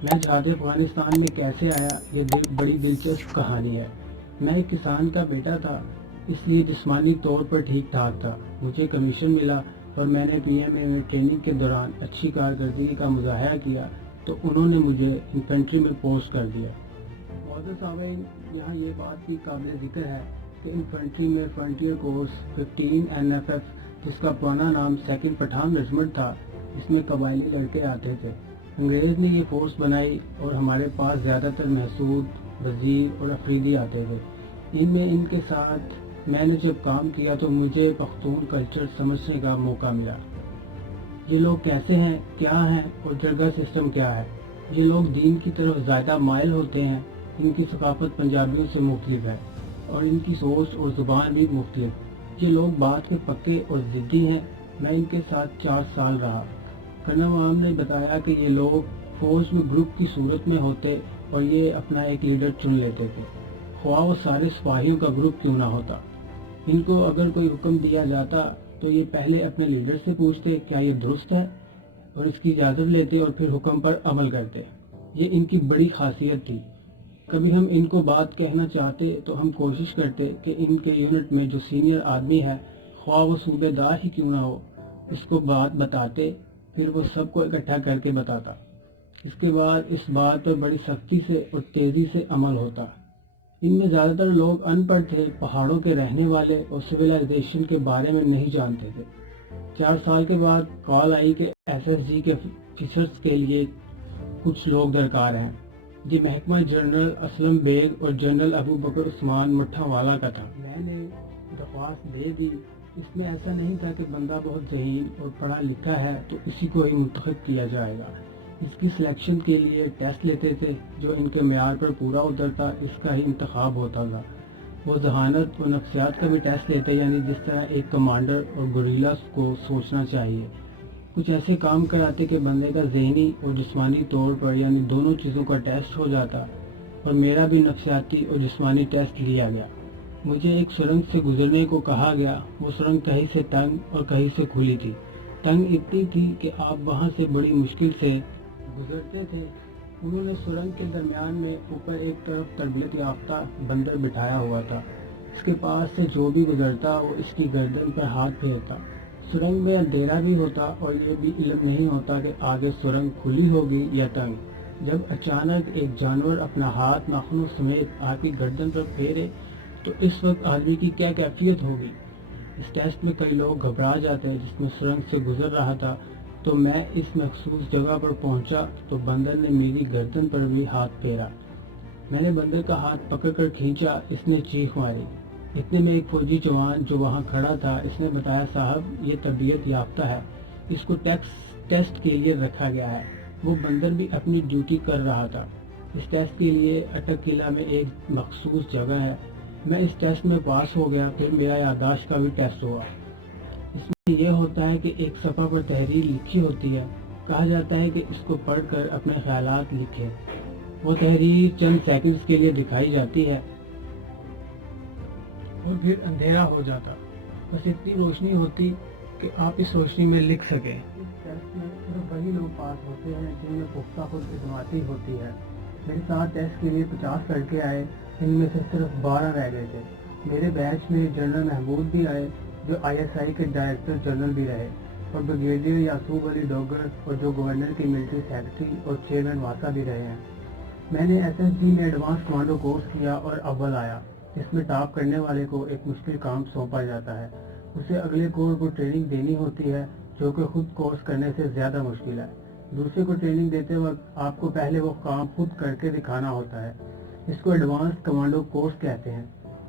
میں جہاد افغانستان میں کیسے آیا یہ بڑی دلچسپ کہانی ہے۔ میں ایک کسان کا بیٹا تھا، اس لیے جسمانی طور پر ٹھیک ٹھاک تھا۔ مجھے کمیشن ملا اور میں نے پی ایم اے میں ٹریننگ کے دوران اچھی کارکردگی کا مظاہرہ کیا تو انہوں نے مجھے انفینٹری میں پوسٹ کر دیا۔ معزز سامعین، یہاں یہ بات بھی قابل ذکر ہے کہ انفینٹری میں فرنٹیئر کورس 15 NFF، جس کا پرانا نام سیکنڈ پٹھان رجمنٹ تھا، اس میں قبائلی لڑکے آتے تھے۔ انگریز نے یہ فورس بنائی اور ہمارے پاس زیادہ تر محسود، وزیر اور افریدی آتے تھے۔ ان کے ساتھ میں نے جب کام کیا تو مجھے پختون کلچر سمجھنے کا موقع ملا۔ یہ لوگ کیسے ہیں، کیا ہیں اور جرگہ سسٹم کیا ہے۔ یہ لوگ دین کی طرف زیادہ مائل ہوتے ہیں۔ ان کی ثقافت پنجابیوں سے مختلف ہے اور ان کی سوچ اور زبان بھی مختلف۔ یہ لوگ بات کے پکے اور ضدی ہیں۔ میں ان کے ساتھ 4 سال رہا۔ کرنل امام نے بتایا کہ یہ لوگ فوج میں گروپ کی صورت میں ہوتے اور یہ اپنا ایک لیڈر چن لیتے تھے، خواہ وہ سارے سپاہیوں کا گروپ کیوں نہ ہوتا۔ ان کو اگر کوئی حکم دیا جاتا تو یہ پہلے اپنے لیڈر سے پوچھتے کیا یہ درست ہے، اور اس کی اجازت لیتے اور پھر حکم پر عمل کرتے۔ یہ ان کی بڑی خاصیت تھی۔ کبھی ہم ان کو بات کہنا چاہتے تو ہم کوشش کرتے کہ ان کے یونٹ میں جو سینئر آدمی ہے، خواہ وہ صوبے دار ہی کیوں نہ ہو، اس کو بات بتاتے، پھر وہ سب کو اکٹھا کر کے بتاتا۔ اس کے بعد اس بات پر بڑی سختی سے اور تیزی سے عمل ہوتا۔ ان میں زیادہ تر لوگ ان پڑھ تھے، پہاڑوں کے رہنے والے اور سویلائزیشن کے بارے میں نہیں جانتے تھے۔ 4 سال کے بعد کال آئی کہ SSG کے فیچرز کے لیے کچھ لوگ درکار ہیں۔ یہ محکمہ جنرل اسلم بیگ اور جنرل ابو بکر عثمان مٹھا والا کا تھا۔ میں نے درخواست دے دی۔ اس میں ایسا نہیں تھا کہ بندہ بہت ذہین اور پڑھا لکھا ہے تو اسی کو ہی منتخب کیا جائے گا۔ اس کی سلیکشن کے لیے ٹیسٹ لیتے تھے، جو ان کے معیار پر پورا اترتا اس کا ہی انتخاب ہوتا تھا۔ وہ ذہانت و نفسیات کا بھی ٹیسٹ لیتے، یعنی جس طرح ایک کمانڈر اور گوریلاز کو سوچنا چاہیے۔ کچھ ایسے کام کراتے کہ بندے کا ذہنی اور جسمانی طور پر یعنی دونوں چیزوں کا ٹیسٹ ہو جاتا، اور میرا بھی نفسیاتی اور جسمانی ٹیسٹ لیا گیا۔ مجھے ایک سرنگ سے گزرنے کو کہا گیا۔ وہ سرنگ کہیں سے تنگ اور کہیں سے کھلی تھی۔ تنگ اتنی تھی کہ آپ وہاں سے بڑی مشکل سے گزرتے تھے۔ انہوں نے سرنگ کے درمیان میں اوپر ایک طرف تربیت یافتہ بندر بٹھایا ہوا تھا۔ اس کے پاس سے جو بھی گزرتا وہ اس کی گردن پر ہاتھ پھیرتا۔ سرنگ میں اندھیرا بھی ہوتا اور یہ بھی علم نہیں ہوتا کہ آگے سرنگ کھلی ہوگی یا تنگ۔ جب اچانک ایک جانور اپنا ہاتھ ناخنوں سمیت آپ کی گردن پر پھیرے تو اس وقت آدمی کی کیا کیفیت ہوگی۔ اس ٹیسٹ میں کئی لوگ گھبرا جاتے ہیں۔ جس میں سرنگ سے گزر رہا تھا تو میں اس مخصوص جگہ پر پہنچا تو بندر نے میری گردن پر بھی ہاتھ پھیرا۔ میں نے بندر کا ہاتھ پکڑ کر کھینچا، اس نے چیخ ماری۔ اتنے میں ایک فوجی جوان جو وہاں کھڑا تھا، اس نے بتایا صاحب یہ تربیت یافتہ ہے، اس کو ٹیسٹ کے لیے رکھا گیا ہے۔ وہ بندر بھی اپنی ڈیوٹی کر رہا تھا۔ اس ٹیسٹ کے لیے اٹک قلعہ میں ایک مخصوص جگہ ہے۔ میں اس ٹیسٹ میں پاس ہو گیا۔ پھر میرا یادداشت کا بھی ٹیسٹ ہوا۔ اس میں یہ ہوتا ہے کہ ایک صفحہ پر تحریر لکھی ہوتی ہے، کہا جاتا ہے کہ اس کو پڑھ کر اپنے خیالات لکھیں۔ وہ تحریر چند سیکنڈز کے لیے دکھائی جاتی ہے اور پھر اندھیرا ہو جاتا۔ بس اتنی روشنی ہوتی کہ آپ اس روشنی میں لکھ سکیں۔ اس ٹیسٹ میں صرف وہی لوگ پاس ہوتے ہیں جن میں پختہ خود اعتمادی ہوتی ہے۔ میرے ساتھ ٹیسٹ کے لیے 50 لڑکے آئے، ان میں سے صرف 12 رہ گئے تھے۔ میرے بیچ میں جنرل محمود بھی آئے، جو ISI کے ڈائریکٹر جنرل بھی رہے، اور بریگیڈیئر یعقوب علی ڈوگر، اور جو گورنر کی ملٹری سیکرٹری اور چیئرمین واسا بھی رہے ہیں۔ میں نے SSG میں ایڈوانس کمانڈو کورس کیا اور اول آیا۔ اس میں ٹاپ کرنے والے کو ایک مشکل کام سونپا جاتا ہے۔ اسے اگلے کور کو ٹریننگ دینی ہوتی ہے، جو کہ خود کورس کرنے سے زیادہ مشکل ہے۔ دوسرے کو ٹریننگ دیتے وقت آپ کو پہلے وہ کام خود کر کے دکھانا ہوتا ہے۔ اس کو ایڈوانس کمانڈو کورس کہتے ہیں۔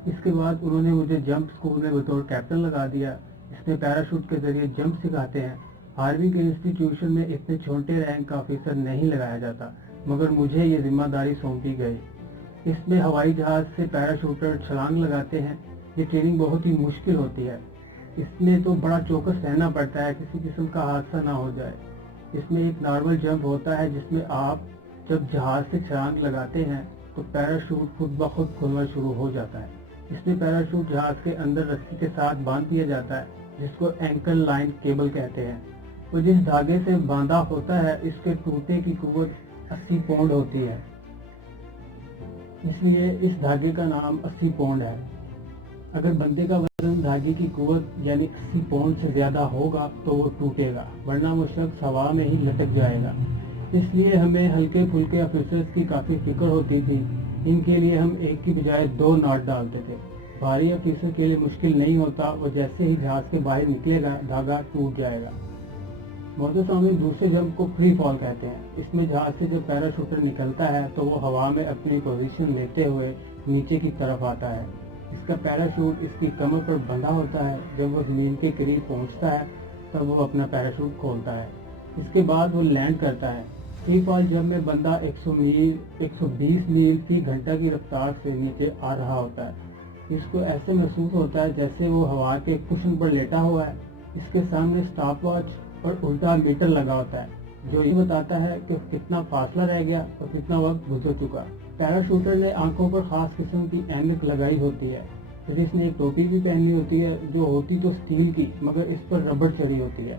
اس کے بعد انہوں نے مجھے جمپ اسکول میں بطور کیپٹن لگا دیا۔ اس میں پیراشوٹ کے ذریعے جمپ سکھاتے ہیں۔ آرمی کے انسٹیٹیوشن میں اتنے چھوٹے رینک کا آفیسر نہیں لگایا جاتا، مگر مجھے یہ ذمہ داری سونپی گئی۔ اس میں ہوائی جہاز سے پیراشوٹر چھلانگ لگاتے ہیں۔ یہ ٹریننگ بہت ہی مشکل ہوتی ہے۔ اس میں تو بڑا چوکس رہنا پڑتا ہے کسی قسم کا حادثہ نہ ہو جائے۔ اس میں ایک نارمل جمپ ہوتا ہے جس میں آپ جب جہاز سے چھلانگ لگاتے ہیں تو پیراشوٹ خود بخود کھلنا شروع ہو جاتا ہے۔ اس میں پیراشوٹ جہاز کے اندر رسی کے ساتھ باندھ دیا جاتا ہے، جس کو اینکل لائن کیبل کہتے ہیں۔ وہ جس دھاگے سے باندھا ہوتا ہے اس کے ٹوٹنے کی قوت 80 پاؤنڈ ہوتی ہے، اس لیے اس دھاگے کا نام 80 پاؤنڈ ہے۔ اگر بندے کا وزن دھاگے کی قوت یعنی 80 پاؤنڈ سے زیادہ ہوگا تو وہ ٹوٹے گا، ورنہ وہ شخص ہوا میں ہی لٹک جائے گا۔ اس لیے ہمیں ہلکے پھلکے آفیسرز کی کافی فکر ہوتی تھی، ان کے لیے ہم ایک کی بجائے 2 ناٹ ڈالتے تھے۔ بھاری آفیسر کے لیے مشکل نہیں ہوتا، وہ جیسے ہی جہاز کے باہر نکلے گا دھاگا ٹوٹ جائے گا۔ موضوع سامنے دوسرے جمپ کو فری فال کہتے ہیں۔ اس میں جہاز سے جب پیراشوٹر نکلتا ہے تو وہ ہوا میں اپنی پوزیشن لیتے ہوئے نیچے کی طرف آتا ہے۔ اس کا پیراشوٹ اس کی کمر پر بندھا ہوتا ہے، جب وہ زمین کے قریب پہنچتا ہے تب وہ اپنا پیراشوٹ کھولتا ہے، اس کے بعد وہ لینڈ کرتا ہے۔ فری فال جب میں بندہ 120 میل فی گھنٹہ کی رفتار سے نیچے آ رہا ہوتا ہے، اس کو ایسے محسوس ہوتا ہے جیسے وہ ہوا کے کشن پر لیٹا ہوا ہے۔ اس کے سامنے سٹاپ واچ اور الٹا میٹر لگا ہوتا ہے جو یہ بتاتا ہے کہ کتنا فاصلہ رہ گیا اور کتنا وقت گزر چکا۔ پیراشوٹر نے آنکھوں پر خاص قسم کی اینک لگائی ہوتی ہے، پھر اس نے ایک ٹوپی بھی پہنی ہوتی ہے جو ہوتی تو اسٹیل کی مگر اس پر ربڑ چڑھی ہوتی ہے۔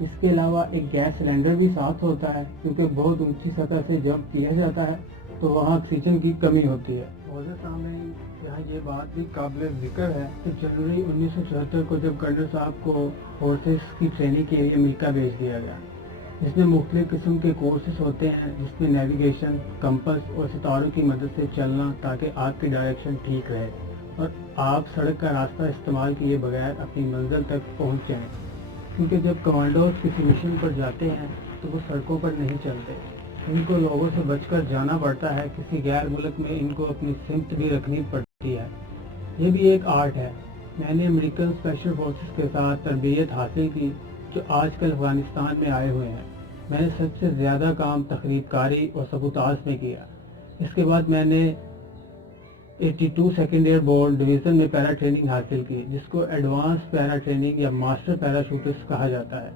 اس کے علاوہ ایک گیس سلنڈر بھی ساتھ ہوتا ہے کیونکہ بہت اونچی سطح سے جمپ کیا جاتا ہے تو وہاں آکسیجن کی کمی ہوتی ہے۔ معزز سامعین، یہاں یہ بات بھی قابل ذکر ہے کہ جنوری 1974 کو جب کرنل صاحب کو فورسز کی ٹریننگ کے لیے امریکہ بھیج دیا گیا، اس میں مختلف قسم کے کورسز ہوتے ہیں جس میں نیویگیشن، کمپس اور ستاروں کی مدد سے چلنا تاکہ آپ کی ڈائریکشن ٹھیک رہے اور آپ سڑک کا راستہ استعمال کیے بغیر اپنی منزل تک پہنچ جائیں، کیونکہ جب کمانڈوز کسی مشن پر جاتے ہیں تو وہ سڑکوں پر نہیں چلتے، ان کو لوگوں سے بچ کر جانا پڑتا ہے، کسی غیر ملک میں ان کو اپنی سمت بھی رکھنی پڑتی ہے۔ یہ بھی ایک آرٹ ہے۔ میں نے امریکن اسپیشل فورسز کے ساتھ تربیت حاصل کی جو آج کل افغانستان میں آئے ہوئے ہیں۔ میں نے سب سے زیادہ کام تخریب کاری اور سبوتاژ میں کیا۔ اس کے بعد میں نے 82 سیکنڈ ایئر بورن ڈویژن میں پیرا ٹریننگ حاصل کی جس کو ایڈوانس پیرا ٹریننگ یا ماسٹر پیراشوٹسٹ کہا جاتا ہے۔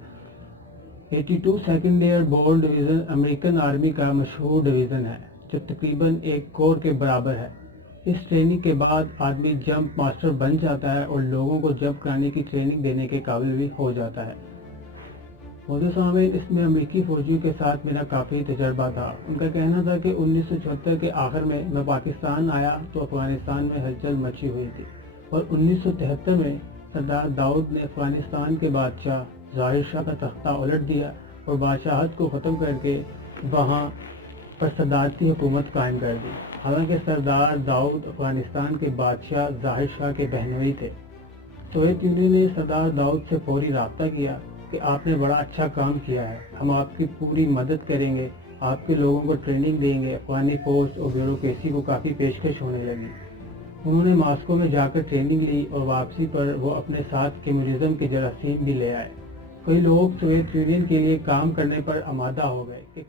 82 second airborne division American army کا مشہور ڈویژن ہے جو تقریباً ایک کور کے برابر ہے۔ اس ٹریننگ کے بعد آدمی جمپ ماسٹر بن جاتا ہے اور لوگوں کو جمپ کرانے کی ٹریننگ دینے کے قابل بھی ہو جاتا ہے۔ موضوع سامعین، اس میں امریکی فوجیوں کے ساتھ میرا کافی تجربہ تھا۔ ان کا کہنا تھا کہ 1974 کے آخر میں پاکستان آیا تو افغانستان میں ہلچل مچی ہوئی تھی اور 1973 میں سردار داؤد نے افغانستان کے بادشاہ ظاہر شاہ کا تختہ الٹ دیا اور بادشاہت کو ختم کر کے وہاں پر صدارتی حکومت قائم کر دی۔ حالانکہ سردار داؤد افغانستان کے بادشاہ ظاہر شاہ کے بہنوئی تھے۔ سوویت یونین نے سردار داؤد سے فوری رابطہ کیا کہ آپ نے بڑا اچھا کام کیا ہے، ہم آپ کی پوری مدد کریں گے، آپ کے لوگوں کو ٹریننگ دیں گے۔ افغانی پوسٹ اور بیوروکریسی کو کافی پیشکش ہونے لگی۔ انہوں نے ماسکو میں جا کر ٹریننگ لی اور واپسی پر وہ اپنے ساتھ کمیونزم کے جراثیم بھی لے آئے۔ کئی لوگ سوویت یونین کے لیے کام کرنے پر آمادہ ہو گئے کہ